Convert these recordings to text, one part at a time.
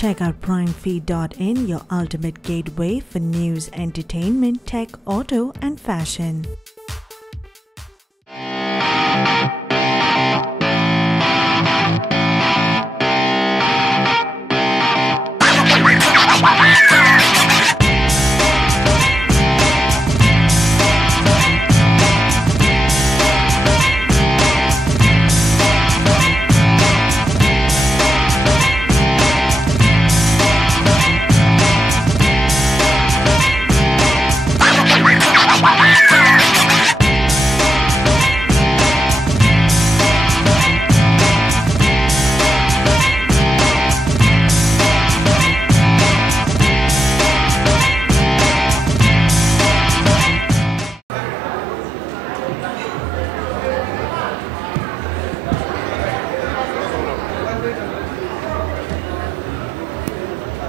Check out primefeed.in, your ultimate gateway for news, entertainment, tech, auto, and fashion.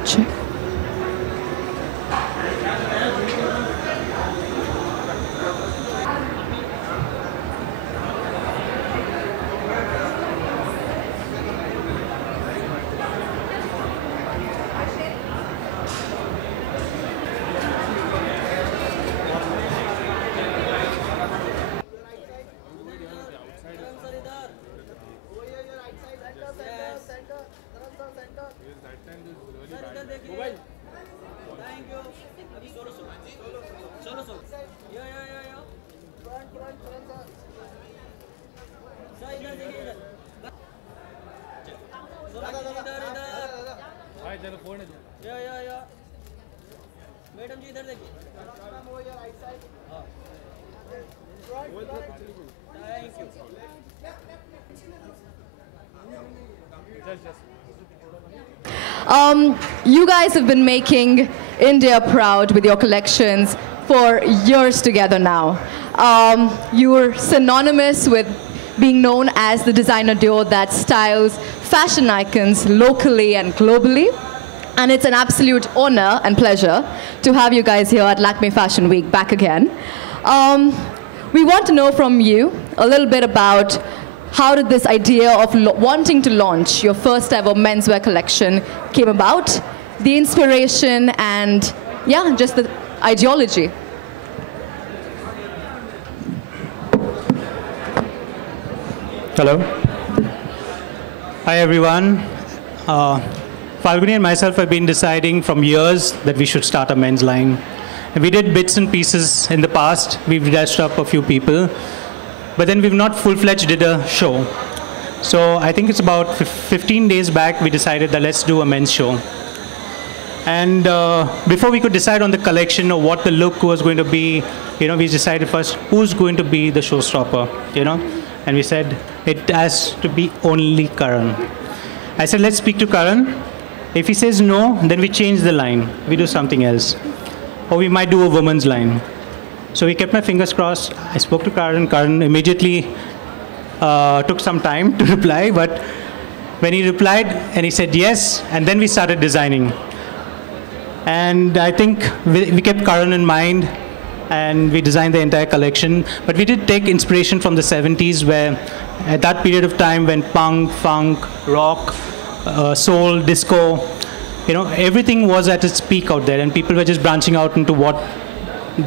Check. Madam ji इधर देखिए thank you You guys have been making India proud with your collections for years together now. You're synonymous with being known as the designer duo that styles fashion icons locally and globally. And it's an absolute honor and pleasure to have you guys here at Lakme Fashion Week back again. We want to know from you a little bit about how did this idea of wanting to launch your first ever menswear collection came about, the inspiration, and yeah, just the ideology. Hello. Hi everyone. Falguni and myself have been deciding from years that we should start a men's line. We did bits and pieces in the past. We've dressed up a few people, but then we've not full-fledged did a show. So I think it's about 15 days back we decided that let's do a men's show. And before we could decide on the collection or what the look was going to be, we decided first who's going to be the showstopper, and we said it has to be only Karan. I said let's speak to Karan. If he says no, then we change the line. We do something else. Or we might do a woman's line. So we kept my fingers crossed. I spoke to Karan. Karan immediately took some time to reply, but when he replied and he said yes, and then we started designing. And I think we kept Karan in mind, and we designed the entire collection. But we did take inspiration from the 70s, where at that period of time when punk, funk, rock, soul, disco, everything was at its peak out there, and people were just branching out into what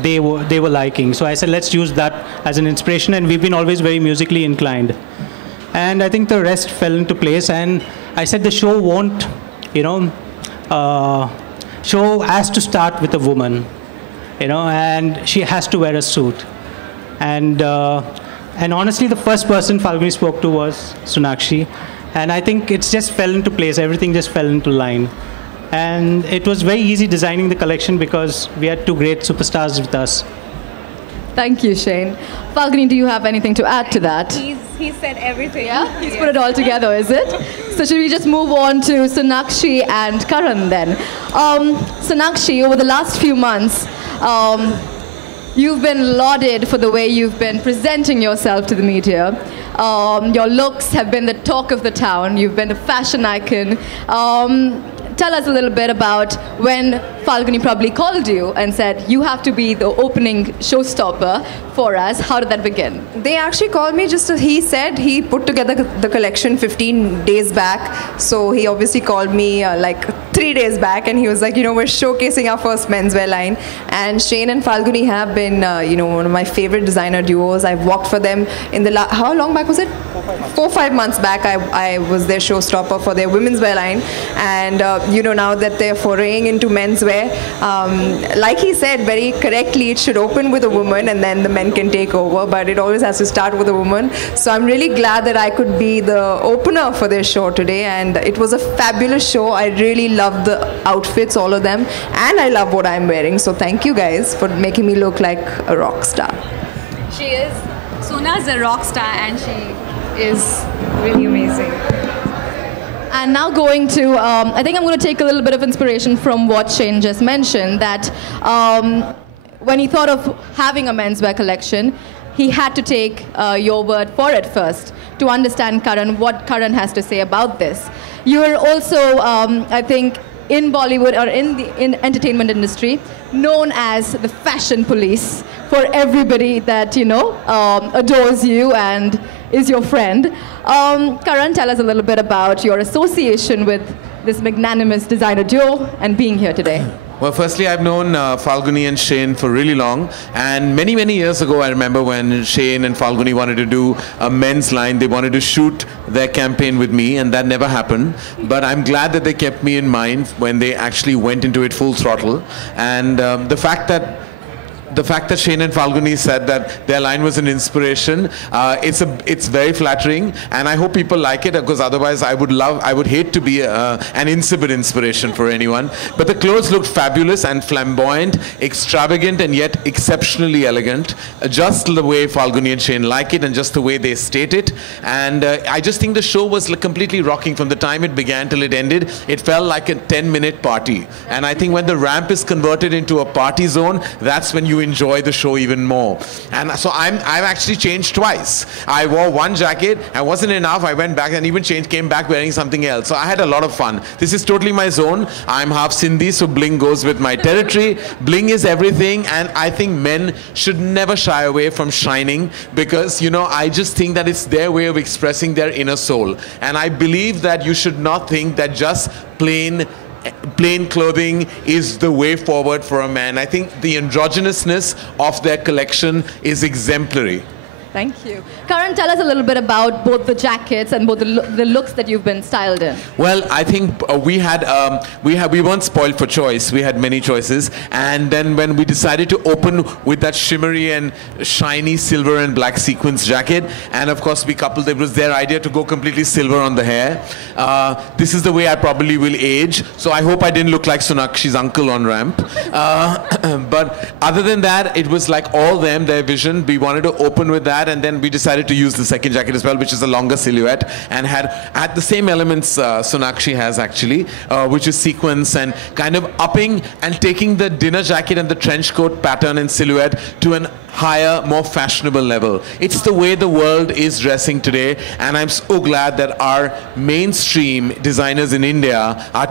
they were liking. So I said, let's use that as an inspiration, and we've been always very musically inclined. And I think the rest fell into place, and I said the show won't, show has to start with a woman, and she has to wear a suit. And honestly, the first person Falguni spoke to was Sonakshi. And I think it's just fell into place. Everything just fell into line. And it was very easy designing the collection because we had two great superstars with us. Thank you, Shane. Falguni, do you have anything to add to that? He said everything. Yeah? He's put it all together, is it? So should we just move on to Sonakshi and Karan then? Sonakshi, over the last few months, you've been lauded for the way you've been presenting yourself to the media. Your looks have been the talk of the town. You've been a fashion icon. Tell us a little bit about when Falguni probably called you and said, you have to be the opening showstopper for us. How did that begin? They actually called me he said he put together the collection 15 days back. So he obviously called me like 3 days back, and he was like, we're showcasing our first menswear line. And Shane and Falguni have been, one of my favorite designer duos. I've worked for them in the how long back was it? 4-5 months back. I was their showstopper for their women's wear line, and now that they're foraying into menswear, like he said very correctly, it should open with a woman and then the men can take over, but it always has to start with a woman. So I'm really glad that I could be the opener for their show today, and it was a fabulous show. I really loved the outfits, all of them, and I love what I'm wearing. So thank you guys for making me look like a rock star. She is. Sona's a rock star and she is really amazing. And now going to, I think I'm going to take a little bit of inspiration from what Shane just mentioned, that when he thought of having a menswear collection, he had to take your word for it first to understand Karan, what Karan has to say about this. You're also, I think, in Bollywood or in entertainment industry, known as the fashion police for everybody that, adores you and is your friend. Karan, tell us a little bit about your association with this magnanimous designer duo and being here today. Well, firstly, I've known Falguni and Shane for really long, and many, many years ago, I remember when Shane and Falguni wanted to do a men's line. They wanted to shoot their campaign with me, and that never happened. But I'm glad that they kept me in mind when they actually went into it full throttle. And the fact that Shane and Falguni said that their line was an inspiration, it's very flattering, and I hope people like it, because otherwise I would hate to be an insipid inspiration for anyone. But the clothes looked fabulous and flamboyant, extravagant, and yet exceptionally elegant, just the way Falguni and Shane like it, and just the way they state it. And I just think the show was completely rocking from the time it began till it ended. It felt like a 10-minute party, and I think when the ramp is converted into a party zone, that's when you enjoy the show even more. And so I've actually changed twice. I wore one jacket, and wasn't enough. I went back and even came back wearing something else. So I had a lot of fun. This is totally my zone. I'm half Sindhi, so bling goes with my territory. Bling is everything, and I think men should never shy away from shining, because I just think that it's their way of expressing their inner soul. And I believe that you should not think that just plain clothing is the way forward for a man. I think the androgynousness of their collection is exemplary. Thank you. Karan, tell us a little bit about both the jackets and both the looks that you've been styled in. Well, I think we weren't spoiled for choice. We had many choices, and then when we decided to open with that shimmery and shiny silver and black sequins jacket, and of course we coupled it, was their idea to go completely silver on the hair. This is the way I probably will age, so I hope I didn't look like Sonakshi's uncle on ramp. But other than that, it was like all them, their vision. We wanted to open with that, and then we decided to use the second jacket as well, which is a longer silhouette and had the same elements Sonakshi has actually, which is sequins and kind of upping and taking the dinner jacket and the trench coat pattern and silhouette to an higher, more fashionable level. It's the way the world is dressing today, and I'm so glad that our mainstream designers in India are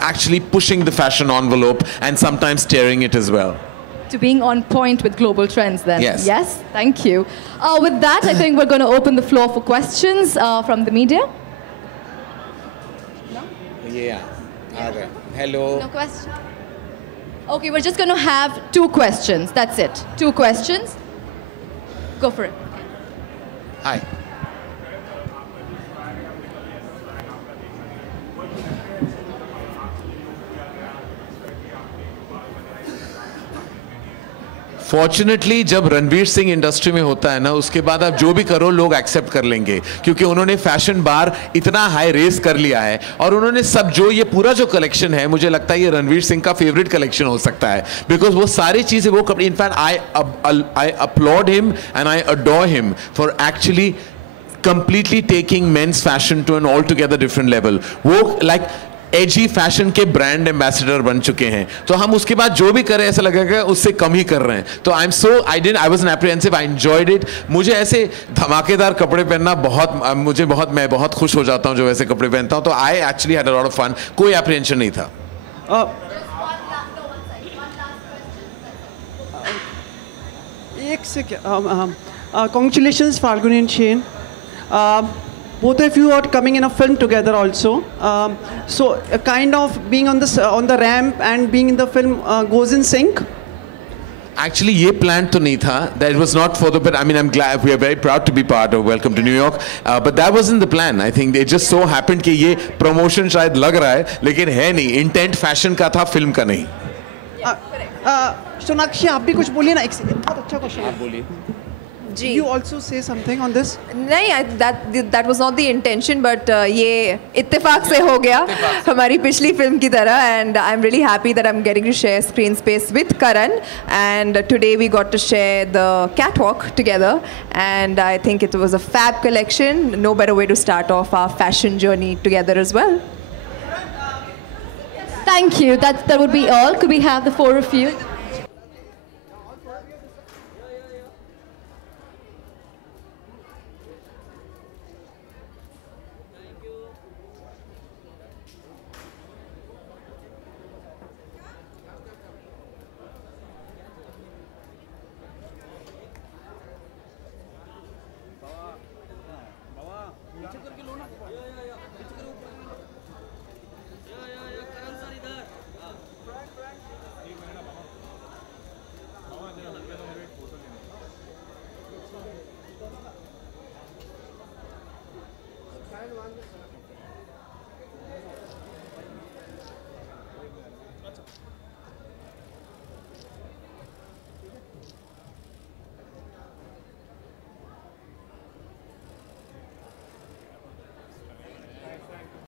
actually pushing the fashion envelope and sometimes tearing it as well. To being on point with global trends then. Yes. Yes, thank you. With that, I think we're going to open the floor for questions from the media. No? Yeah. Hello. No question? Okay, we're just going to have 2 questions. That's it. 2 questions. Go for it. Hi. Fortunately जब Ranveer Singh industry में होता है ना, उसके बाद आप जो भी करो लोग एक्सेप्ट कर लेंगे, क्योंकि उन्होंने फैशन बार इतना हाई रेस कर लिया है, और उन्होंने सब जो ये पूरा जो कलेक्शन है, मुझे लगता है ये रणवीर सिंह का फेवरेट कलेक्शन हो सकता है, बिकॉज वो सारी चीज़ें वो in fact I upload him and I adore him for actually completely taking men's fashion to an altogether different level. वो like एजी फैशन के ब्रांड एम्बेसडर बन चुके हैं, तो हम उसके बाद जो भी करें ऐसा लगेगा उससे कम ही कर रहे हैं. तो I was apprehensive, I enjoyed it. मुझे ऐसे धमाकेदार कपड़े पहनना मैं बहुत खुश हो जाता हूं जो ऐसे कपड़े पहनता हूं. तो I actually had a lot of fun. कोई एप्रीहेंशन नहीं था. Congratulations, Falguni and Shane. both of you are coming in a film together also. So kind of being on the ramp and being in the film goes in sync. Actually, ये planned तो नहीं था. That was not for the. But I mean, I'm glad we are very proud to be part of Welcome to New York. But that wasn't the plan. I think it just so happened कि ये promotion शायद लग रहा है, लेकिन है नहीं. Intent fashion का था, film का नहीं. सोनाक्षी आप भी कुछ बोलिए ना. एक बहुत अच्छा क्वेश्चन. आप बोलिए. जी. You also say something on this? नहीं, that was not the intention, but ये इत्तेफाक से हो गया हमारी पिछली फिल्म की तरह, and I'm really happy that I'm getting to share screen space with Karan, and today we got to share the catwalk together, and I think it was a fab collection. No better way to start off our fashion journey together as well. Thank you. That would be all. Could we have the four of you?